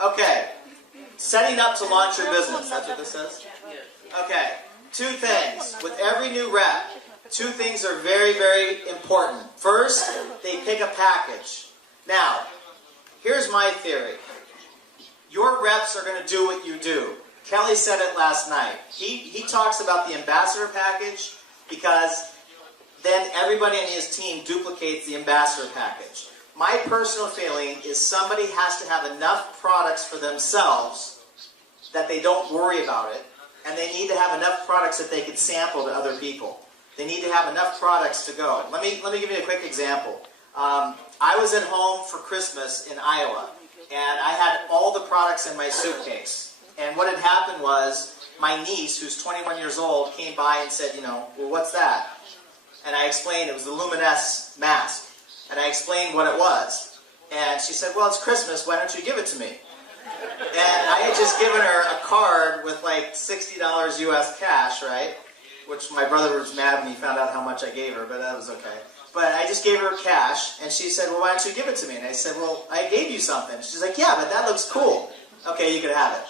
Okay. Setting up to launch your business. That's what this says? Okay. 2 things. With every new rep, 2 things are very, very important. First, they pick a package. Now, here's my theory. Your reps are going to do what you do. Kelly said it last night. He talks about the ambassador package because then everybody on his team duplicates the ambassador package. My personal feeling is somebody has to have enough products for themselves that they don't worry about it, and they need to have enough products that they can sample to other people. They need to have enough products to go. Let me give you a quick example. I was at home for Christmas in Iowa, and I had all the products in my suitcase. And what had happened was my niece, who's 21 years old, came by and said, well, what's that? And I explained it was the Luminous mask. And I explained what it was. And she said, well, it's Christmas, why don't you give it to me? And I had just given her a card with like $60 US cash, right? Which my brother was mad when he found out how much I gave her, but that was okay. But I just gave her cash, and she said, well, why don't you give it to me? And I said, well, I gave you something. She's like, yeah, but that looks cool. Okay, you can have it.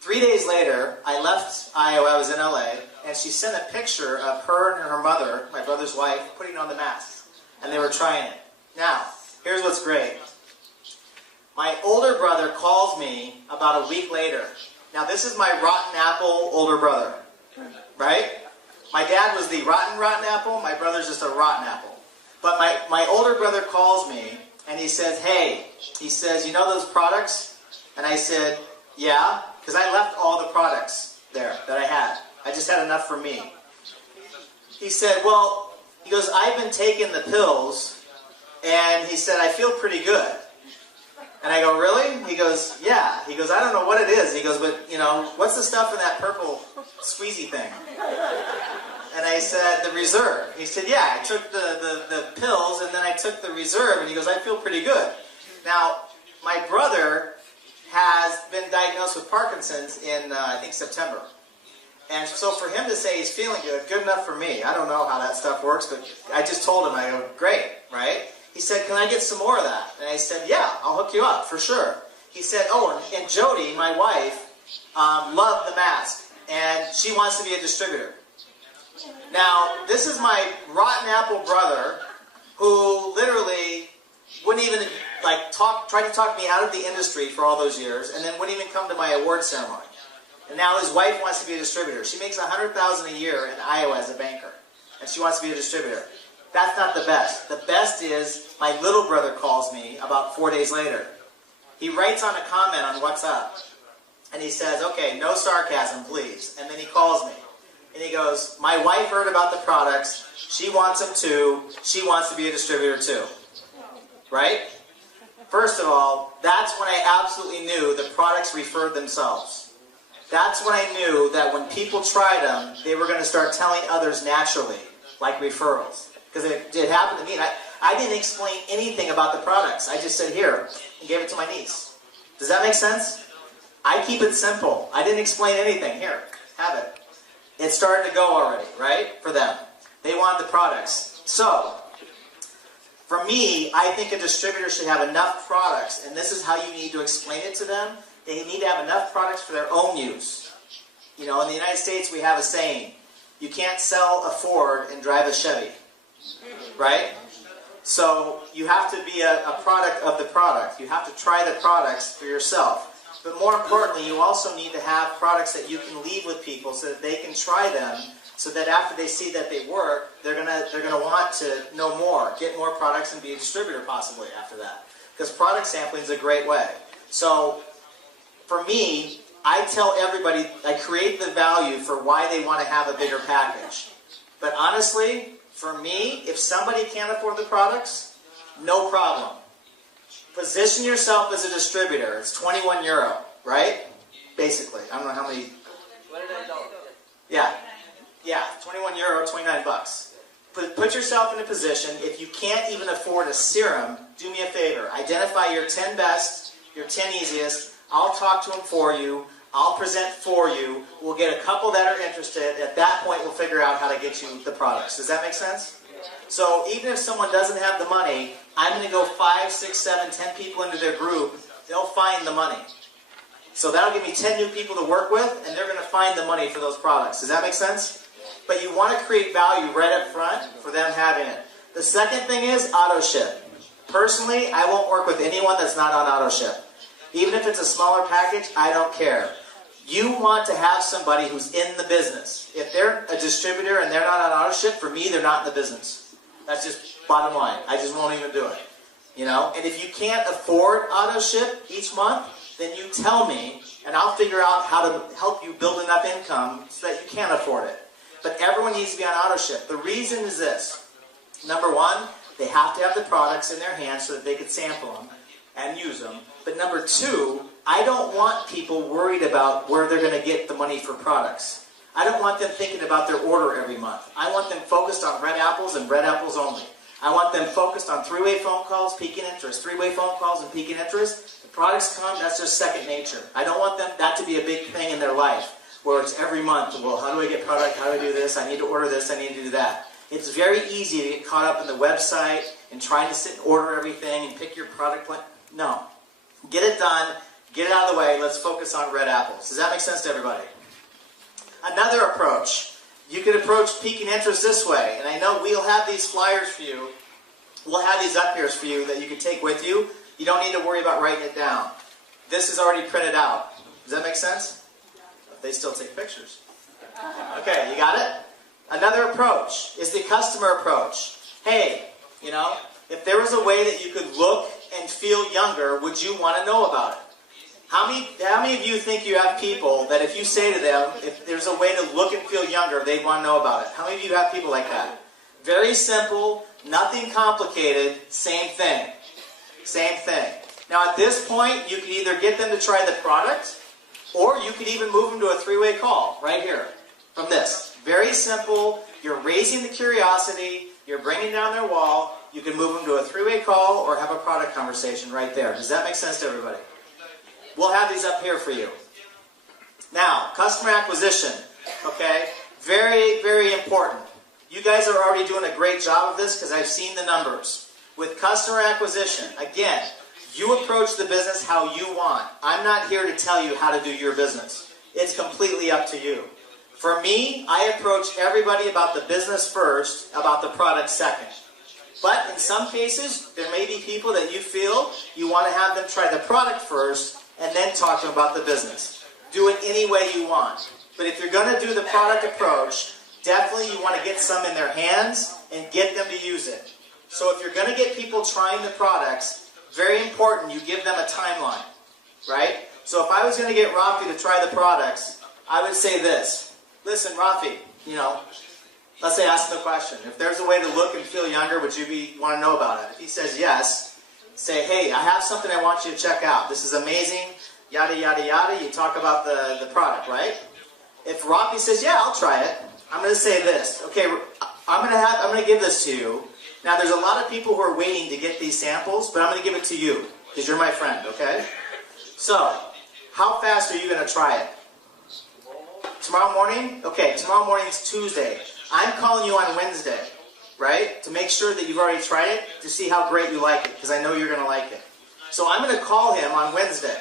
3 days later, I left Iowa, I was in LA, and she sent a picture of her and her mother, my brother's wife, putting on the mask. And they were trying it. Now, here's what's great. My older brother calls me about a week later. Now, this is my rotten apple older brother, right? My dad was the rotten apple. My brother's just a rotten apple. But my older brother calls me, and he says, hey, he says, you know those products? And I said, yeah, because I left all the products there that I had. I just had enough for me. He said, well, he goes, I've been taking the pills, and he said, I feel pretty good. And I go, really? He goes, yeah. He goes, I don't know what it is. He goes, but, what's the stuff in that purple squeezy thing? And I said, the Reserve. He said, yeah, I took the pills, and then I took the Reserve. And he goes, I feel pretty good. Now, my brother has been diagnosed with Parkinson's in, I think, September. And so for him to say he's feeling good enough for me. I don't know how that stuff works, but I just told him, I go, great, right? He said, can I get some more of that? And I said, yeah, I'll hook you up, for sure. He said, oh, and Jody, my wife, loved the mask, and she wants to be a distributor. Now, this is my rotten apple brother who literally wouldn't even tried to talk me out of the industry for all those years, and then wouldn't even come to my award ceremony. And now his wife wants to be a distributor. She makes $100,000 a year in Iowa as a banker, and she wants to be a distributor. That's not the best. The best is my little brother calls me about 4 days later. He writes on a comment on WhatsApp, and he says, okay, no sarcasm, please. And then he calls me, and he goes, my wife heard about the products. She wants them too. She wants to be a distributor too. Right? First of all, that's when I absolutely knew the products referred themselves. That's when I knew that when people tried them, they were going to start telling others naturally, like referrals. Because it happened to me, and I didn't explain anything about the products. I just said, here, and gave it to my niece. Does that make sense? I keep it simple. I didn't explain anything. Here, have it. It started to go already, right, for them. They wanted the products. So, for me, I think a distributor should have enough products, and this is how you need to explain it to them. They need to have enough products for their own use. In the United States, we have a saying, you can't sell a Ford and drive a Chevy. Right? So you have to be a product of the product. You have to try the products for yourself. But more importantly, you also need to have products that you can leave with people so that they can try them, so that after they see that they work, they're gonna want to know more, get more products, and be a distributor possibly after that. Because product sampling is a great way. So for me, I tell everybody, I create the value for why they want to have a bigger package. But honestly, for me, if somebody can't afford the products, no problem. Position yourself as a distributor. It's 21 euro, right? Basically. I don't know how many... Yeah, 21 euro, 29 bucks. Put yourself in a position, if you can't even afford a serum, do me a favor. Identify your 10 best, your 10 easiest. I'll talk to them for you. I'll present for you. We'll get a couple that are interested. At that point, we'll figure out how to get you the products. Does that make sense? So even if someone doesn't have the money, I'm going to go 5, 6, 7, 10 people into their group they'll find the money. So that'll give me 10 new people to work with, and they're going to find the money for those products. Does that make sense? But you want to create value right up front for them having it. The second thing is auto ship. Personally, I won't work with anyone that's not on auto ship. Even if it's a smaller package, I don't care. You want to have somebody who's in the business. If they're a distributor and they're not on auto ship, for me, they're not in the business. That's just bottom line. I just won't even do it. You know? And if you can't afford auto ship each month, then you tell me, and I'll figure out how to help you build enough income so that you can afford it. But everyone needs to be on auto ship. The reason is this. Number one, they have to have the products in their hands so that they can sample them and use them. But number two, I don't want people worried about where they're going to get the money for products. I don't want them thinking about their order every month. I want them focused on red apples and red apples only. I want them focused on three-way phone calls, peak and interest. Three-way phone calls and peak and interest. The products come, that's just second nature. I don't want them that to be a big thing in their life where it's every month, well, how do I get product? How do I do this? I need to order this. I need to do that. It's very easy to get caught up in the website and trying to sit and order everything and pick your product plan. No. Get it done. Get it out of the way. Let's focus on red apples. Does that make sense to everybody? Another approach. You could approach peak and interest this way. And I know we'll have these flyers for you. We'll have these up here for you that you can take with you. You don't need to worry about writing it down. This is already printed out. Does that make sense? They still take pictures. Okay, you got it? Another approach is the customer approach. Hey, you know, if there was a way that you could look and feel younger, would you want to know about it? How many of you think you have people that if you say to them, if there's a way to look and feel younger, they'd want to know about it? How many of you have people like that? Very simple, nothing complicated, same thing. Same thing. Now at this point, you can either get them to try the product, or you could even move them to a three-way call, right here, from this. Very simple, you're raising the curiosity, you're bringing down their wall, you can move them to a three-way call or have a product conversation right there. Does that make sense to everybody? We'll have these up here for you. Now, customer acquisition, okay? Very, very important. You guys are already doing a great job of this because I've seen the numbers. With customer acquisition, again, you approach the business how you want. I'm not here to tell you how to do your business. It's completely up to you. For me, I approach everybody about the business first, about the product second. But in some cases, there may be people that you feel you want to have them try the product first and then talk to them about the business. Do it any way you want. But if you're going to do the product approach, definitely you want to get some in their hands and get them to use it. So if you're going to get people trying the products, very important you give them a timeline, right? So if I was going to get Rafi to try the products, I would say this. Listen, Rafi, you know, let's say ask him the question. If there's a way to look and feel younger, would you want to know about it? If he says yes, say, hey, I have something I want you to check out. This is amazing, yada, yada, yada. You talk about the product, right? If Rafi says, yeah, I'll try it, I'm going to say this. Okay, I'm going to give this to you. Now, there's a lot of people who are waiting to get these samples, but I'm going to give it to you because you're my friend, okay? So, how fast are you going to try it? Tomorrow morning? Okay, tomorrow morning's Tuesday. I'm calling you on Wednesday, right? To make sure that you've already tried it, to see how great you like it, because I know you're going to like it. So I'm going to call him on Wednesday.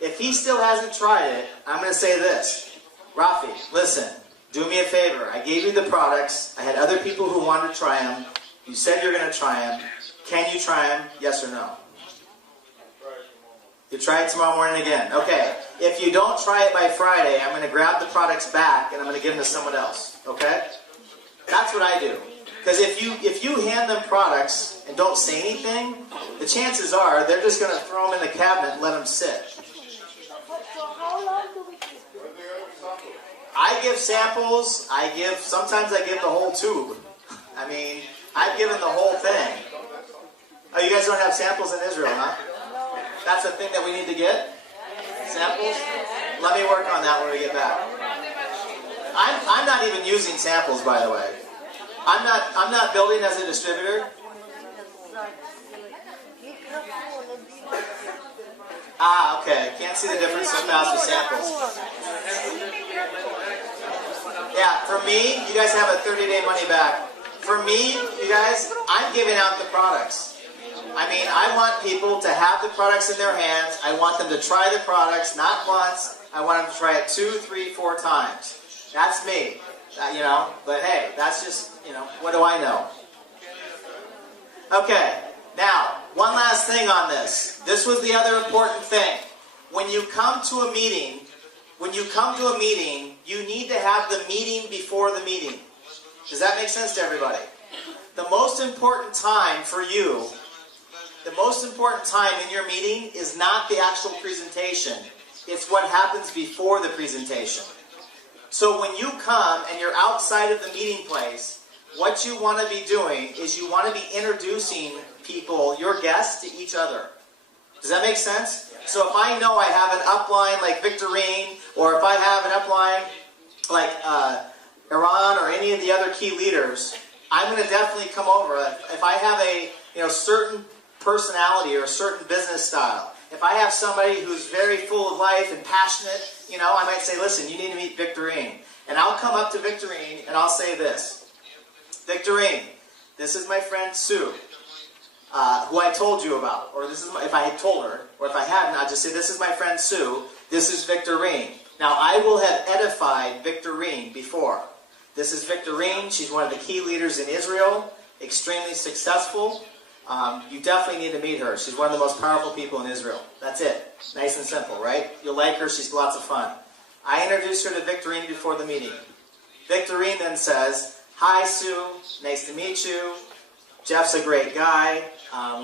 If he still hasn't tried it, I'm going to say this. Rafi, listen, do me a favor. I gave you the products. I had other people who wanted to try them. You said you're going to try them. Can you try them? Yes or no? You try it tomorrow morning again. Okay. If you don't try it by Friday, I'm going to grab the products back and I'm going to give them to someone else. Okay? That's what I do. Because if you hand them products and don't say anything, the chances are they're just going to throw them in the cabinet and let them sit. So how long do we keep it? I give samples. Sometimes I give the whole tube. I mean, I've given the whole thing. Oh, you guys don't have samples in Israel, huh? That's a thing that we need to get? Samples? Let me work on that when we get back. I'm not even using samples, by the way. I'm not building as a distributor. Ah, okay. Can't see the difference so fast with samples. Yeah, for me, you guys have a 30-day money back. For me, you guys, I'm giving out the products. I mean, I want people to have the products in their hands. I want them to try the products, not once. I want them to try it 2, 3, 4 times. That's me, you know. But hey, that's just, you know, what do I know? Okay, now, one last thing on this. This was the other important thing. When you come to a meeting, you need to have the meeting before the meeting. Does that make sense to everybody? The most important time for you, the most important time in your meeting is not the actual presentation. It's what happens before the presentation. So when you come and you're outside of the meeting place, what you want to be doing is you want to be introducing people, your guests, to each other. Does that make sense? So if I know I have an upline like Victorine, or if I have an upline like Iran or any of the other key leaders, I'm going to definitely come over. If I have a certain personality or a certain business style, if I have somebody who's very full of life and passionate, I might say, listen, you need to meet Victorine. And I'll come up to Victorine and I'll say this. Victorine, this is my friend Sue, who I told you about. Or this is if I had told her, or if I hadn't, I'll just say, this is my friend Sue. This is Victorine. Now, I will have edified Victorine before. This is Victorine. She's one of the key leaders in Israel, extremely successful. You definitely need to meet her. She's one of the most powerful people in Israel. That's it. Nice and simple, right? You'll like her. She's lots of fun. I introduced her to Victorine before the meeting. Victorine then says, hi, Sue. Nice to meet you. Jeff's a great guy.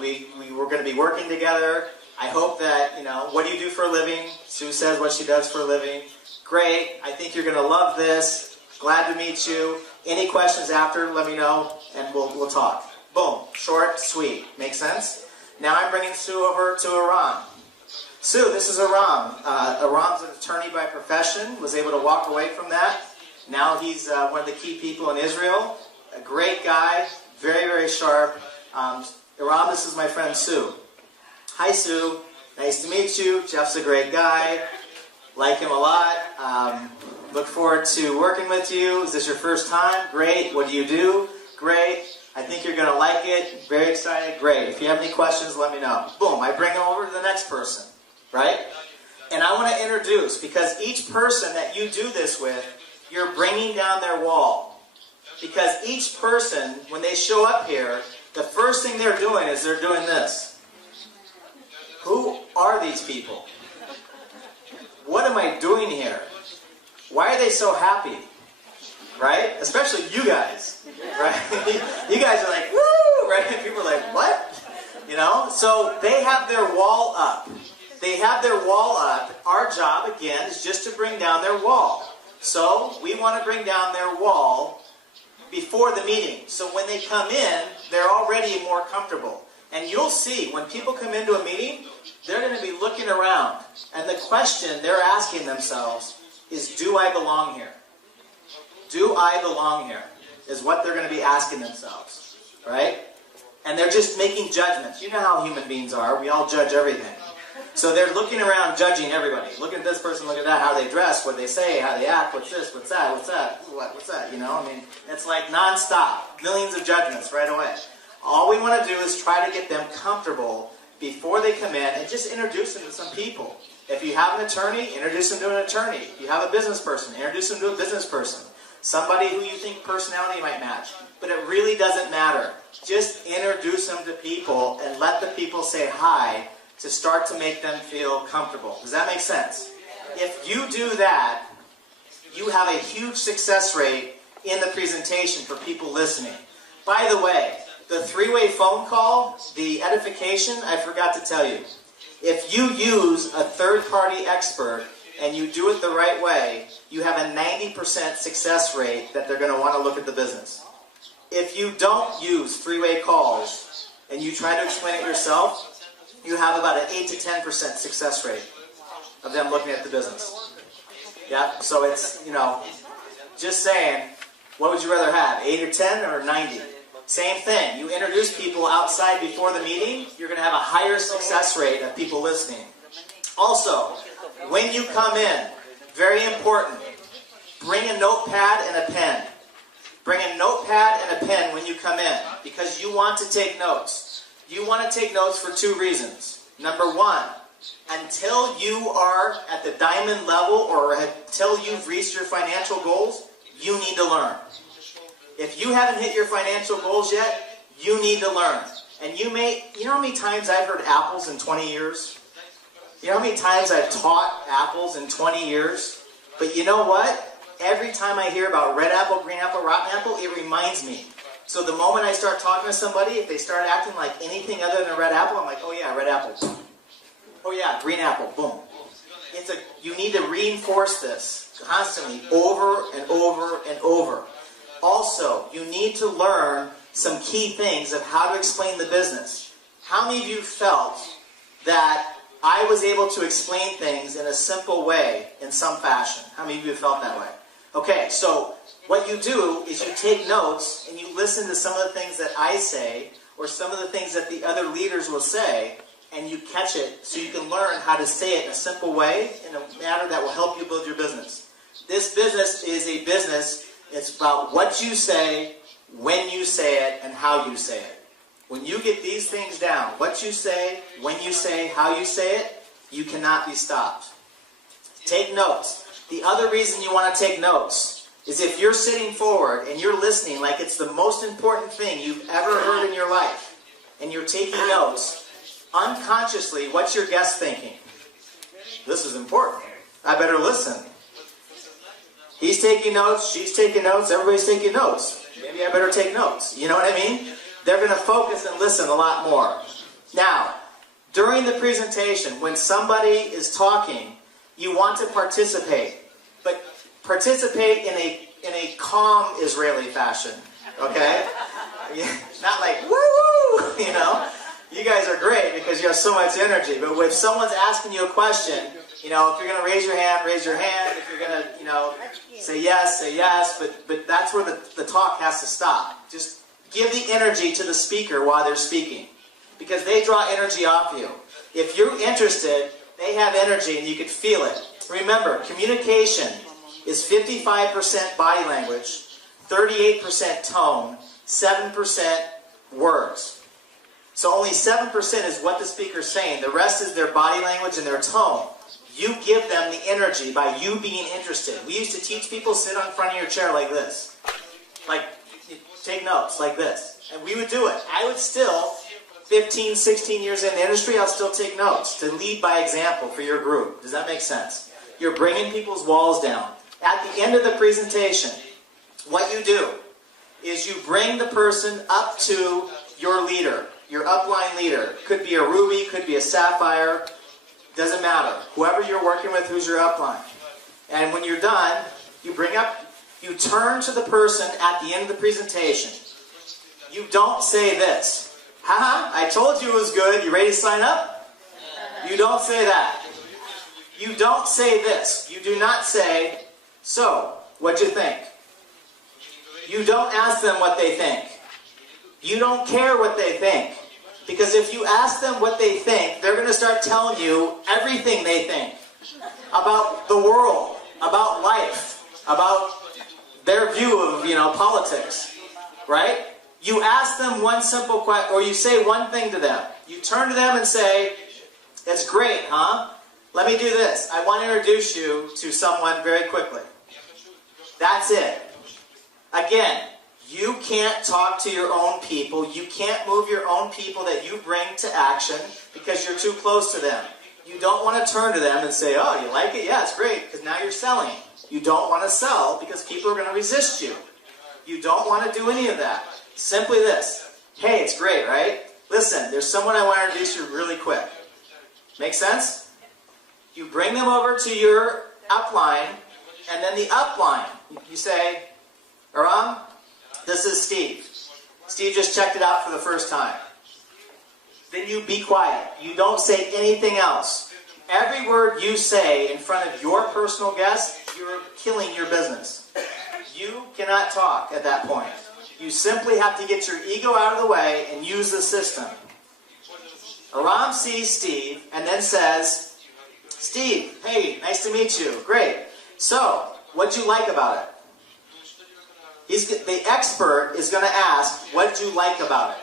We were going to be working together. I hope that, what do you do for a living? Sue says what she does for a living. Great. I think you're going to love this. Glad to meet you. Any questions after, let me know, and we'll talk. Boom. Short, sweet. Make sense? Now I'm bringing Sue over to Aram. Sue, this is Aram. Aram's an attorney by profession, was able to walk away from that. Now he's one of the key people in Israel. A great guy, very, very sharp. Aram, this is my friend Sue. Hi, Sue. Nice to meet you. Jeff's a great guy. Like him a lot. Look forward to working with you. Is this your first time? Great. What do you do? Great. I think you're going to like it. Very excited. Great. If you have any questions, let me know. Boom. I bring them over to the next person. Right? And I want to introduce, because each person that you do this with, you're bringing down their wall. Because each person, when they show up here, the first thing they're doing is they're doing this. Who are these people? What am I doing here? Why are they so happy? Right? Especially you guys. Right? You guys are like, woo! Right? People are like, what? So they have their wall up. They have their wall up. Our job, again, is just to bring down their wall. So we want to bring down their wall before the meeting. So when they come in, they're already more comfortable. And you'll see, when people come into a meeting, they're going to be looking around. And the question they're asking themselves is, do I belong here? Do I belong here? Is what they're going to be asking themselves. Right? And they're just making judgments. You know how human beings are. We all judge everything. So they're looking around, judging everybody. Look at this person, look at that, how they dress, what they say, how they act, what's this, what's that, what's that, what's that, it's like non-stop. Millions of judgments right away. All we want to do is try to get them comfortable before they come in and just introduce them to some people. If you have an attorney, introduce them to an attorney. If you have a business person, introduce them to a business person. Somebody who you think personality might match. But it really doesn't matter. Just introduce them to people and let the people say hi to start to make them feel comfortable. Does that make sense? If you do that, you have a huge success rate in the presentation for people listening. By the way, the three-way phone call, the edification, I forgot to tell you. If you use a third-party expert and you do it the right way, you have a 90% success rate that they're going to want to look at the business. If you don't use three-way calls and you try to explain it yourself, you have about an 8 to 10% success rate of them looking at the business. Yeah, so it's, just saying, what would you rather have, 8 or 10 or 90? Same thing. You introduce people outside before the meeting, you're going to have a higher success rate of people listening. Also, when you come in, very important, bring a notepad and a pen. Bring a notepad and a pen when you come in, because you want to take notes. You want to take notes for 2 reasons. Number 1, until you are at the diamond level or until you've reached your financial goals, you need to learn. If you haven't hit your financial goals yet, you need to learn. And you know how many times I've heard apples in 20 years? You know how many times I've taught apples in 20 years? But you know what? Every time I hear about red apple, green apple, rotten apple, it reminds me. So the moment I start talking to somebody, if they start acting like anything other than a red apple, I'm like, oh yeah, red apple. Oh yeah, green apple, boom. You need to reinforce this constantly, over and over and over. Also, you need to learn some key things of how to explain the business. How many of you felt that I was able to explain things in a simple way, in some fashion? How many of you felt that way? Okay, so what you do is you take notes and you listen to some of the things that I say or some of the things that the other leaders will say, and you catch it so you can learn how to say it in a simple way, in a manner that will help you build your business. This business is a business. It's about what you say, when you say it, and how you say it. When you get these things down, what you say, when you say, how you say it, you cannot be stopped. Take notes. The other reason you want to take notes is if you're sitting forward and you're listening like it's the most important thing you've ever heard in your life, and you're taking notes, unconsciously, what's your guest thinking? This is important. I better listen. He's taking notes, she's taking notes, everybody's taking notes. Maybe I better take notes. You know what I mean? They're going to focus and listen a lot more. Now, during the presentation, when somebody is talking, you want to participate. But participate in a calm Israeli fashion. Okay? Not like, woo-woo! You know? You guys are great because you have so much energy. But if someone's asking you a question, you know, if you're going to raise your hand, raise your hand. If you're going to, you know, say yes, say yes. But that's where the talk has to stop. Just give the energy to the speaker while they're speaking, because they draw energy off you. If you're interested, they have energy and you can feel it. Remember, communication is 55% body language, 38% tone, 7% words. So only 7% is what the speaker's saying. The rest is their body language and their tone. You give them the energy by you being interested. We used to teach people, sit on front of your chair like this. Like, take notes like this. And we would do it. I would still, 15, 16 years in the industry, I'll still take notes to lead by example for your group. Does that make sense? You're bringing people's walls down. At the end of the presentation, what you do is you bring the person up to your leader, your upline leader. Could be a ruby, could be a sapphire, doesn't matter. Whoever you're working with, who's your upline. And when you're done, you turn to the person at the end of the presentation. You don't say this. Haha, I told you it was good. You ready to sign up? You don't say that. You don't say this. You do not say, so, what'd you think? You don't ask them what they think. You don't care what they think. Because if you ask them what they think, they're going to start telling you everything they think. About the world, about life, about their view of, politics. Right? You ask them one simple question, or you say one thing to them. You turn to them and say, it's great, huh? Let me do this. I want to introduce you to someone very quickly. That's it. Again, you can't talk to your own people. You can't move your own people that you bring to action because you're too close to them. You don't want to turn to them and say, oh, you like it? Yeah, it's great, because now you're selling. You don't want to sell because people are going to resist you. You don't want to do any of that. Simply this. Hey, it's great, right? Listen, there's someone I want to introduce you really quick. Make sense? You bring them over to your upline, and then the upline, you say, Aram, this is Steve. Steve just checked it out for the first time. Then you be quiet. You don't say anything else. Every word you say in front of your personal guest, you're killing your business. You cannot talk at that point. You simply have to get your ego out of the way and use the system. Aram sees Steve and then says, Steve, hey, nice to meet you. Great. So, what'd you like about it? The expert is going to ask, what did you like about it?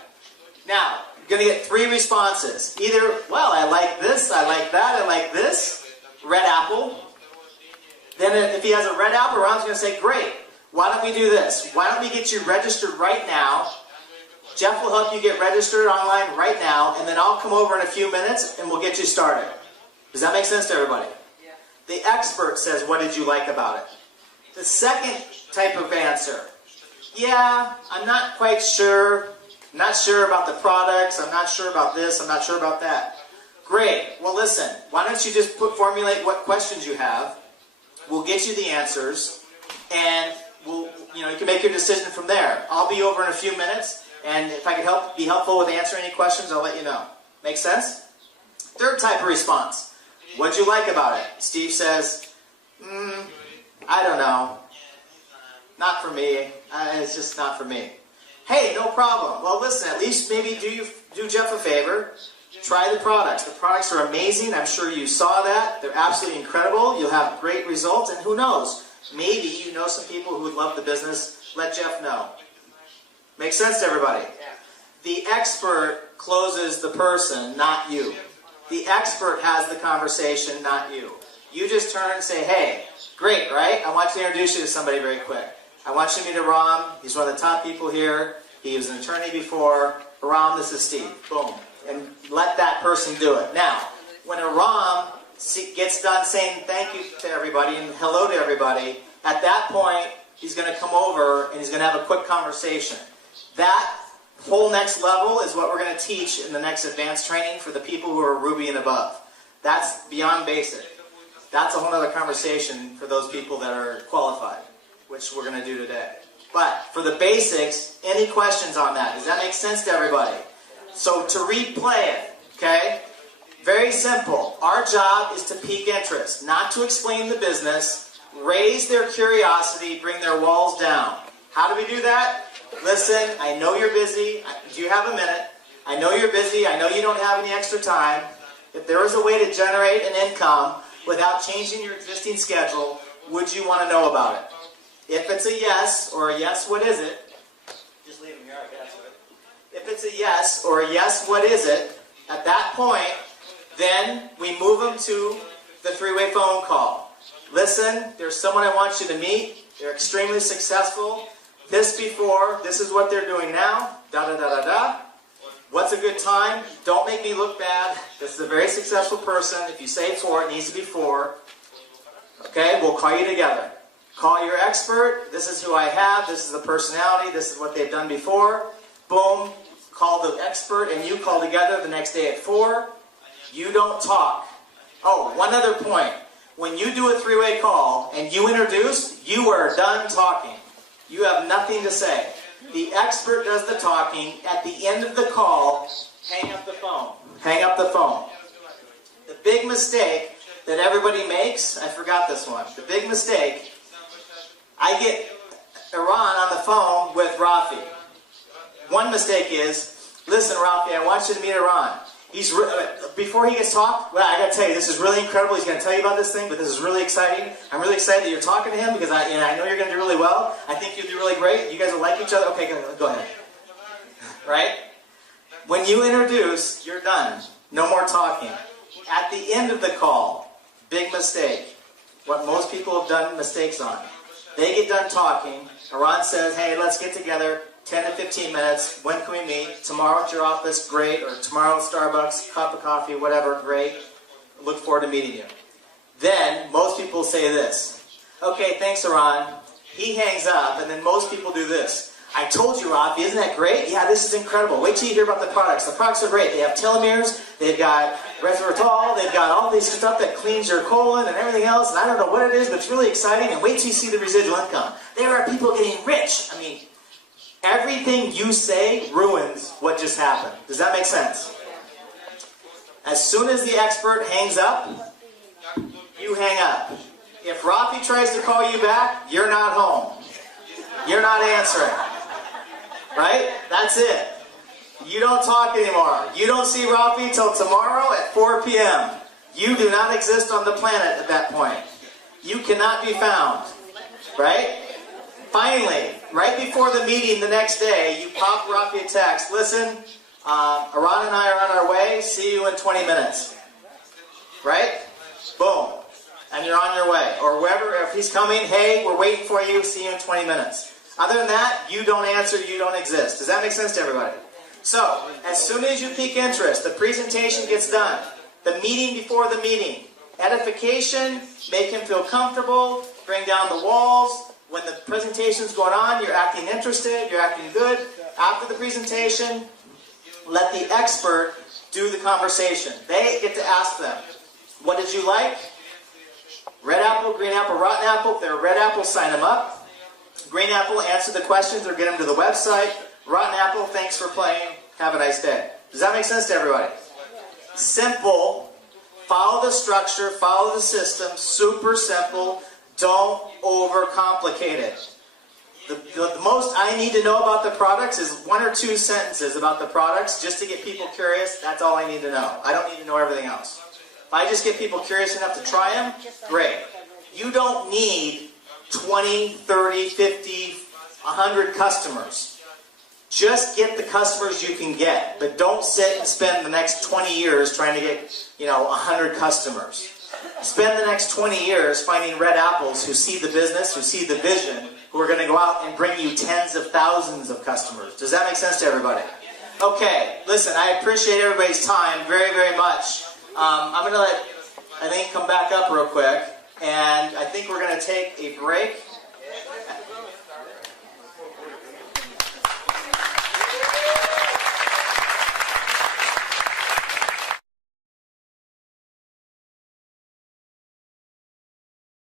Now, You're going to get 3 responses. Either, well, I like this, I like that, I like this. Red apple. Then if he has a red apple, Ron's going to say, great. Why don't we do this? Why don't we get you registered right now? Jeff will help you get registered online right now, and then I'll come over in a few minutes and we'll get you started. Does that make sense to everybody? Yeah. The expert says, what did you like about it? The second type of answer, yeah, I'm not quite sure. I'm not sure about the products. I'm not sure about this. I'm not sure about that. Great. Well, listen, why don't you just formulate what questions you have. We'll get you the answers, and you can make your decision from there. I'll be over in a few minutes, and if I can be helpful with answering any questions, I'll let you know. Make sense? Third type of response. What'd you like about it? Steve says, I don't know. Not for me. It's just not for me. Hey, no problem. Well, listen, at least maybe do Jeff a favor. Try the products. The products are amazing. I'm sure you saw that. They're absolutely incredible. You'll have great results, and who knows? Maybe you know some people who would love the business. Let Jeff know. Make sense to everybody? The expert closes the person, not you. The expert has the conversation, not you. You just turn and say, hey, great, right? I want to introduce you to somebody very quick. I want you to meet Aram. He's one of the top people here. He was an attorney before. Aram, this is Steve. Boom. And let that person do it. Now, when Aram gets done saying thank you to everybody and hello to everybody, at that point, he's going to come over and he's going to have a quick conversation. That whole next level is what we're going to teach in the next advanced training for the people who are Ruby and above. That's beyond basic. That's a whole other conversation for those people that are qualified, which we're going to do today. But for the basics, any questions on that? Does that make sense to everybody? So to replay it, okay? Very simple. Our job is to pique interest, not to explain the business, raise their curiosity, bring their walls down. How do we do that? Listen, I know you're busy. Do you have a minute? I know you're busy. I know you don't have any extra time. If there was a way to generate an income without changing your existing schedule, would you want to know about it? If it's a yes or a yes, what is it? Just leave them here, I guess. If it's a yes or a yes, what is it? At that point, then we move them to the 3-way phone call. Listen, there's someone I want you to meet. They're extremely successful. This is what they're doing now. Da-da-da-da-da. What's a good time? Don't make me look bad. This is a very successful person. If you say 4, it needs to be 4. Okay, we'll call you together. Call your expert. This is who I have. This is the personality. This is what they've done before. Boom. Call the expert and you call together the next day at 4. You don't talk. Oh, one other point. When you do a 3-way call and you introduce, you are done talking. You have nothing to say. The expert does the talking. At the end of the call, hang up the phone. Hang up the phone. The big mistake that everybody makes, I forgot this one. The big mistake, I get Iran on the phone with Rafi. One mistake is, listen, Rafi, I want you to meet Iran. Before he gets talked, well, I got to tell you, this is really incredible. He's going to tell you about this thing, but this is really exciting. I'm really excited that you're talking to him because I know you're going to do really well. I think you'll do really great. You guys will like each other. Okay, go ahead. Right? When you introduce, you're done. No more talking. At the end of the call, big mistake. What most people have done mistakes on. They get done talking. Iran says, hey, let's get together. 10 to 15 minutes. When can we meet? Tomorrow at your office, great. Or tomorrow at Starbucks, cup of coffee, whatever, great. Look forward to meeting you. Then, most people say this. Okay, thanks, Iran. He hangs up, and then most people do this. I told you, Rafi, isn't that great? Yeah, this is incredible. Wait till you hear about the products. The products are great. They have telomeres, they've got resveratrol, they've got all this stuff that cleans your colon and everything else, and I don't know what it is, but it's really exciting, and wait till you see the residual income. There are people getting rich. I mean, everything you say ruins what just happened. Does that make sense? As soon as the expert hangs up, you hang up. If Rafi tries to call you back, you're not home. You're not answering. Right? That's it. You don't talk anymore. You don't see Rafi till tomorrow at 4 p.m. You do not exist on the planet at that point. You cannot be found. Right? Finally, right before the meeting the next day, you pop Rafi a text. Listen, Aran and I are on our way. See you in 20 minutes. Right? Boom. And you're on your way. Or wherever, if he's coming, hey, we're waiting for you. See you in 20 minutes. Other than that, you don't answer, you don't exist. Does that make sense to everybody? So, as soon as you pique interest, the presentation gets done. The meeting before the meeting. Edification, make him feel comfortable, bring down the walls. When the presentation's going on, you're acting interested, you're acting good. After the presentation, let the expert do the conversation. They get to ask them, what did you like? Red apple, green apple, rotten apple. If they're a red apple, sign them up. Green apple, answer the questions or get them to the website. Rotten apple, thanks for playing. Have a nice day. Does that make sense to everybody? Simple. Follow the structure, follow the system. Super simple. Don't overcomplicate it. The most I need to know about the products is 1 or 2 sentences about the products just to get people curious. That's all I need to know. I don't need to know everything else. If I just get people curious enough to try them, great. You don't need 20, 30, 50, 100 customers. Just get the customers you can get, but don't sit and spend the next 20 years trying to get, 100 customers. Spend the next 20 years finding red apples who see the business, who see the vision, who are going to go out and bring you tens of thousands of customers. Does that make sense to everybody? Okay, listen, I appreciate everybody's time very, very much. I'm going to let, I think, come back up real quick, and I think we're going to take a break.